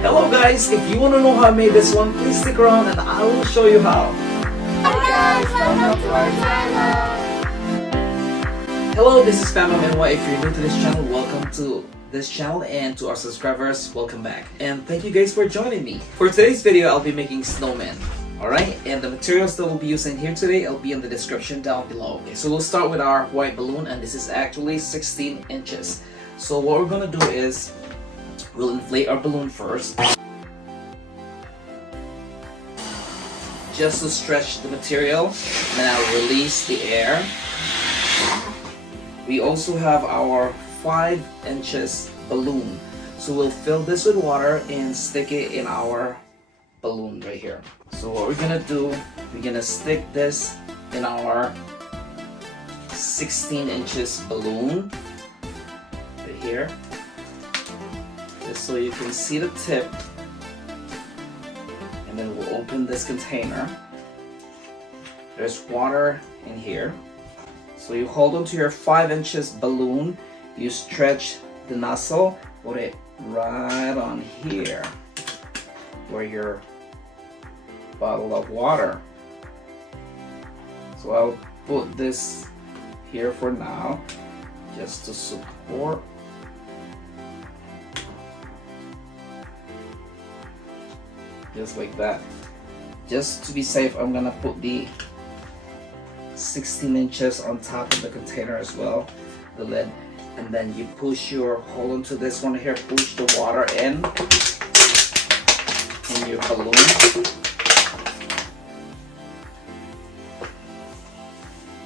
Hello guys, if you want to know how I made this one, please stick around and I will show you how. Hi guys, welcome to our channel. Hello, this is Fama Menwa. If you're new to this channel, welcome to this channel, and to our subscribers, welcome back. And thank you guys for joining me. For today's video, I'll be making snowman. Alright, and the materials that we'll be using here today, I'll be in the description down below. Okay, so we'll start with our white balloon, and this is actually 16 inches. So what we're gonna do is, we'll inflate our balloon first, just to stretch the material, and then I'll release the air. We also have our 5 inches balloon. So we'll fill this with water and stick it in our balloon right here. So what we're gonna do, we're gonna stick this in our 16 inches balloon right here, just so you can see the tip. And then we'll open this container. There's water in here. So you hold onto your 5 inches balloon, you stretch the nozzle, put it right on here where your bottle of water. So I'll put this here for now, just to support. Just like that. Just to be safe, I'm gonna put the 16 inches on top of the container as well, the lid. And then you push your, hold onto this one here, push the water in your balloon.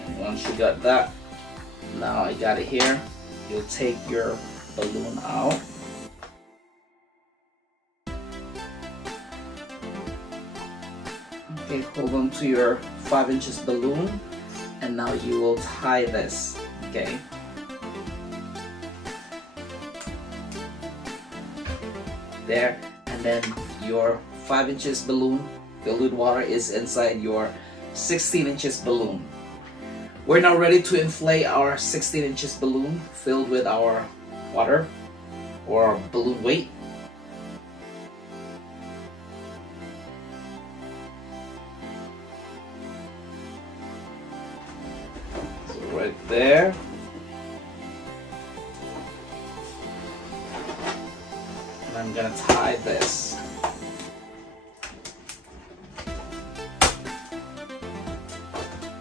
And once you got that, now I got it here, you'll take your balloon out. Okay, hold on to your 5 inches balloon, and now you will tie this, okay? There, and then your 5 inches balloon filled with water is inside your 16 inches balloon. We're now ready to inflate our 16 inches balloon filled with our water or balloon weight. So right there. And I'm gonna tie this.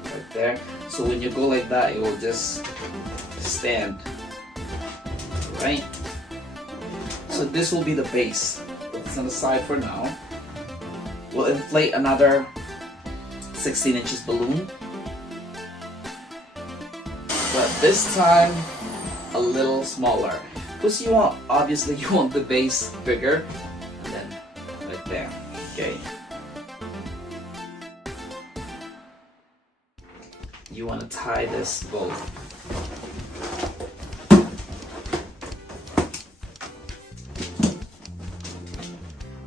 Right there. So when you go like that, it will just stand. Right? So this will be the base. Put this on the side for now. We'll inflate another 16 inches balloon. But this time, a little smaller. Because you want, obviously you want the base bigger. And then, right there, okay. You want to tie this both.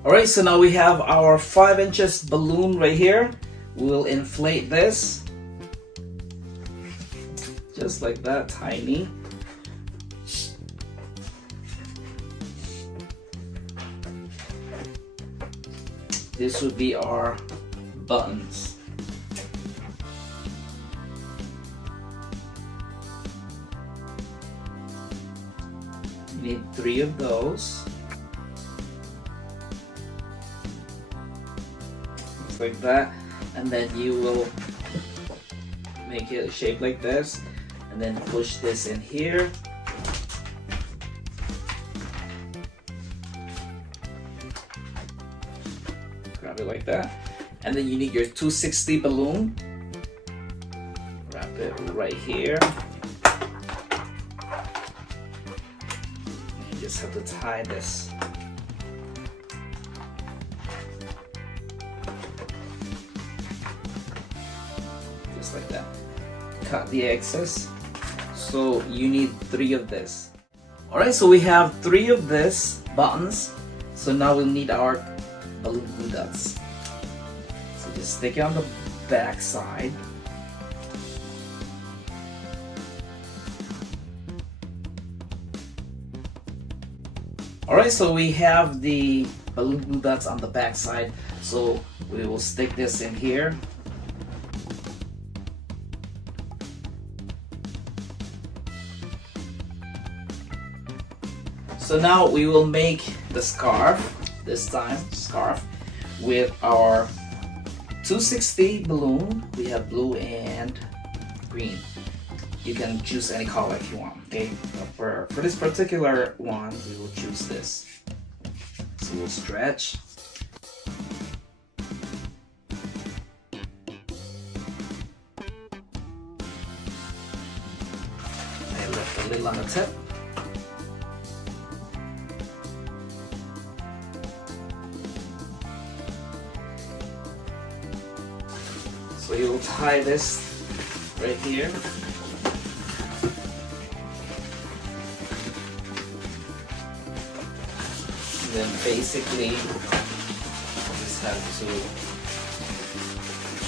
Alright, so now we have our 5 inches balloon right here. We'll inflate this. Just like that, tiny. This would be our buttons. You need 3 of those. Just like that. And then you will make it shape like this. And then push this in here. Grab it like that. And then you need your 260 balloon. Wrap it right here. You just have to tie this. Just like that. Cut the excess. So you need 3 of this. Alright, so we have 3 of this buttons. So now we'll need our balloon glue dots. So just stick it on the back side. Alright, so we have the balloon glue dots on the back side. So we will stick this in here. So now we will make the scarf, this time scarf, with our 260 balloon. We have blue and green. You can choose any color if you want, okay? For this particular one, we will choose this. So we'll stretch. I left a little on the tip. So you'll tie this right here. And then basically you just have to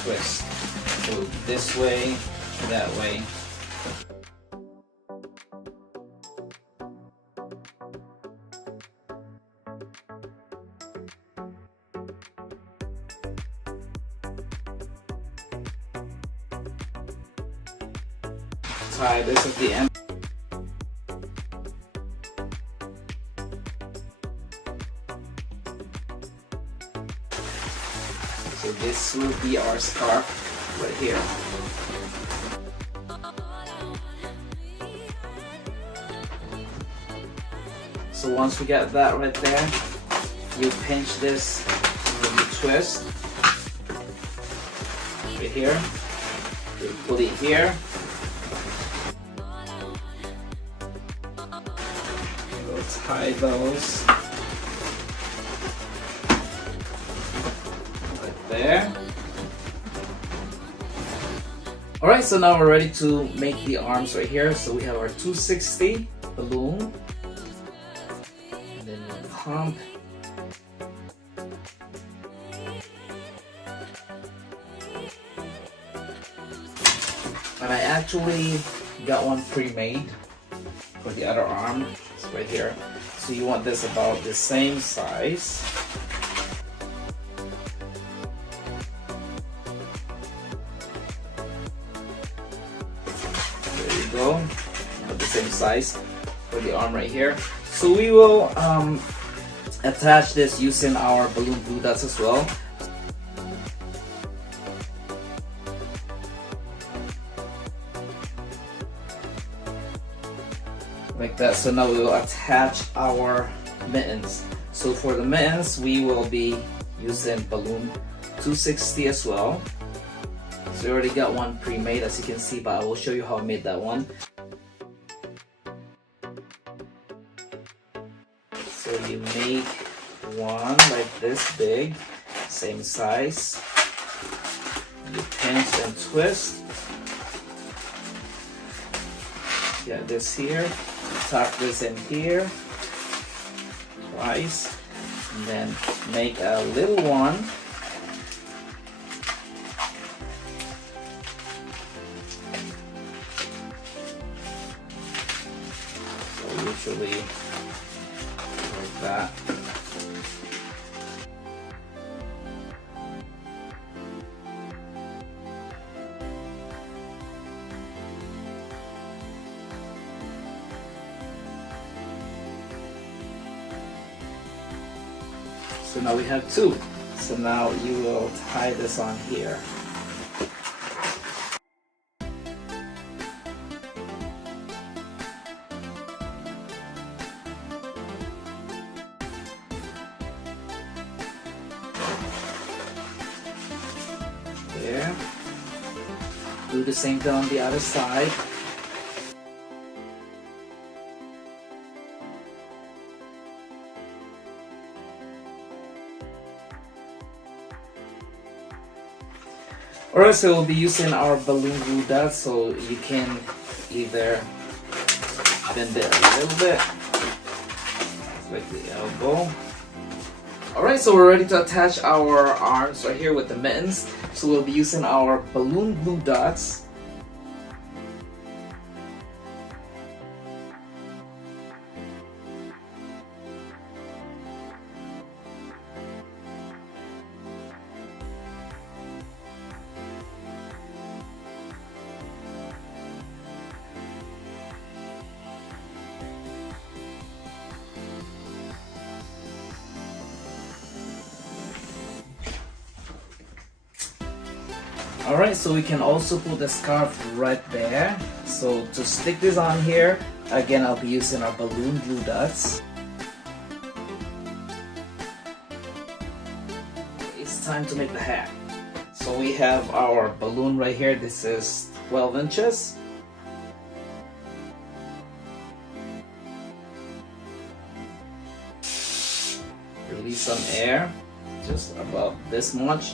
twist. So this way, that way. Tie this at the end. So this will be our scarf right here. So once we get that right there, you pinch this and then you twist right here. You put it here. Tie those right there. Alright, so now we're ready to make the arms right here. So we have our 260 balloon, and then you pump. And I actually got one pre-made for the other arm. It's right here. So you want this about the same size. There you go. About the same size for the arm right here. So we will attach this using our balloon glue dots as well. Like that. So now we will attach our mittens. So for the mittens, we will be using balloon 260 as well. So we already got one pre-made, as you can see, but I will show you how I made that one. So you make one like this big, same size. You pinch and twist. Get this here. Tuck this in here twice, and then make a little one. So usually like that. So now we have two. So now you will tie this on here. There. Do the same thing on the other side. Alright, so we'll be using our balloon glue dots, so you can either bend it a little bit, like the elbow. Alright, so we're ready to attach our arms right here with the mittens. So we'll be using our balloon glue dots. Alright, so we can also put the scarf right there. So to stick this on here, again I'll be using our balloon glue dots. It's time to make the hat. So we have our balloon right here. This is 12 inches. Release some air, just about this much,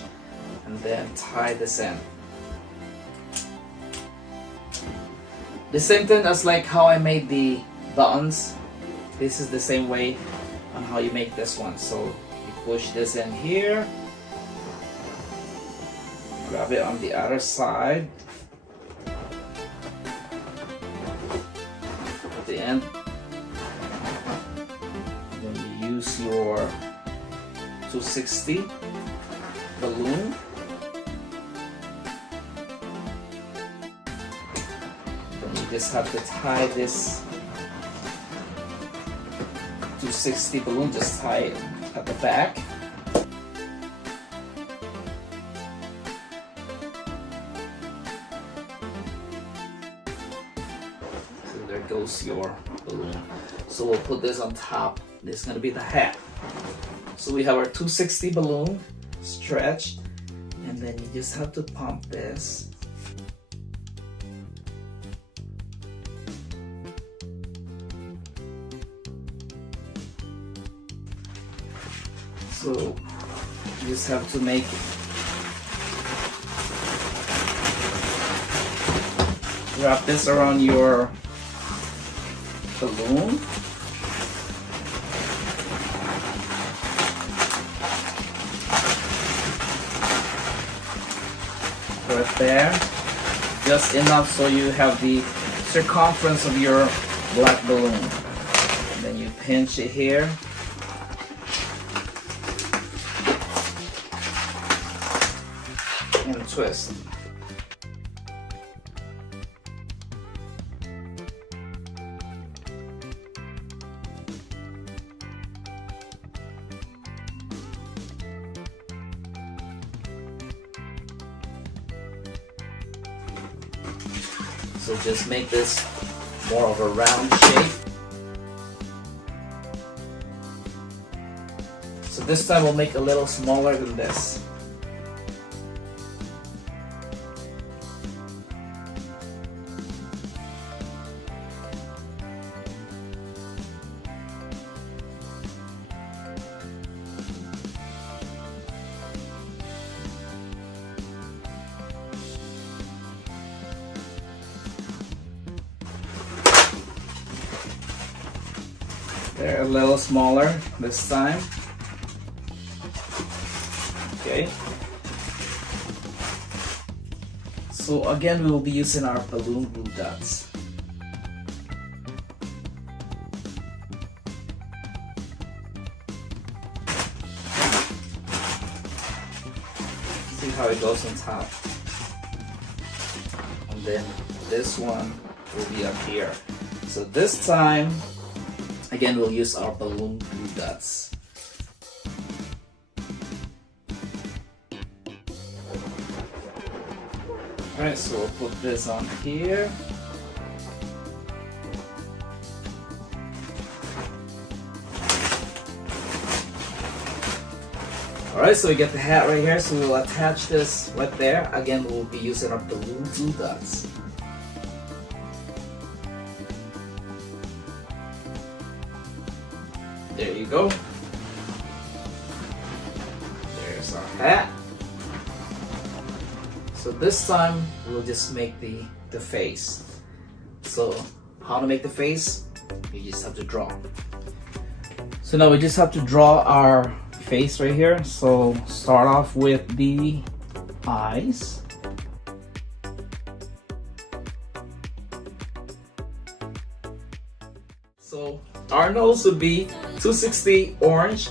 and then tie this in. The same thing as like how I made the buttons. This is the same way on how you make this one. So you push this in here, grab it on the other side, at the end. Then you use your 260 balloon. Then you just have to tie this 260 balloon, just tie it at the back. So there goes your balloon. So we'll put this on top. This is going to be the hat. So we have our 260 balloon stretched, and then you just have to pump this. So you just have to make wrap this around your balloon. Right there, just enough so you have the circumference of your black balloon. And then you pinch it here. And twist. So just make this more of a round shape. So this time we'll make a little smaller than this. They're a little smaller this time. Okay. So again, we will be using our balloon glue dots. See how it goes on top. And then this one will be up here. So this time, again, we'll use our balloon glue dots. Alright, so we'll put this on here. Alright, so we get the hat right here, so we'll attach this right there. Again, we'll be using our balloon glue dots. There you go. There's our hat. So this time we'll just make the face. So how to make the face? You just have to draw. So now we just have to draw our face right here. So start off with the eyes. So our nose would be 260 orange.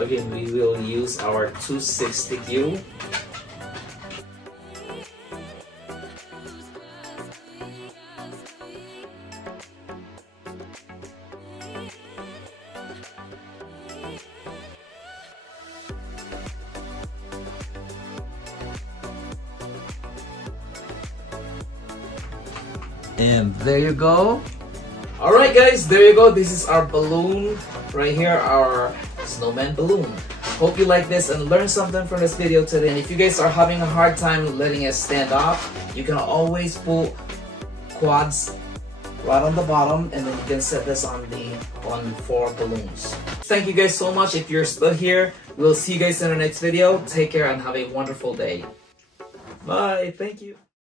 So again, we will use our 260 glue. And there you go. Alright guys, there you go. This is our balloon right here, our snowman balloon. Hope you like this and learned something from this video today. And if you guys are having a hard time letting it stand up, you can always put quads right on the bottom, and then you can set this on 4 balloons. Thank you guys so much. If you're still here, we'll see you guys in our next video. Take care and have a wonderful day. Bye. Thank you.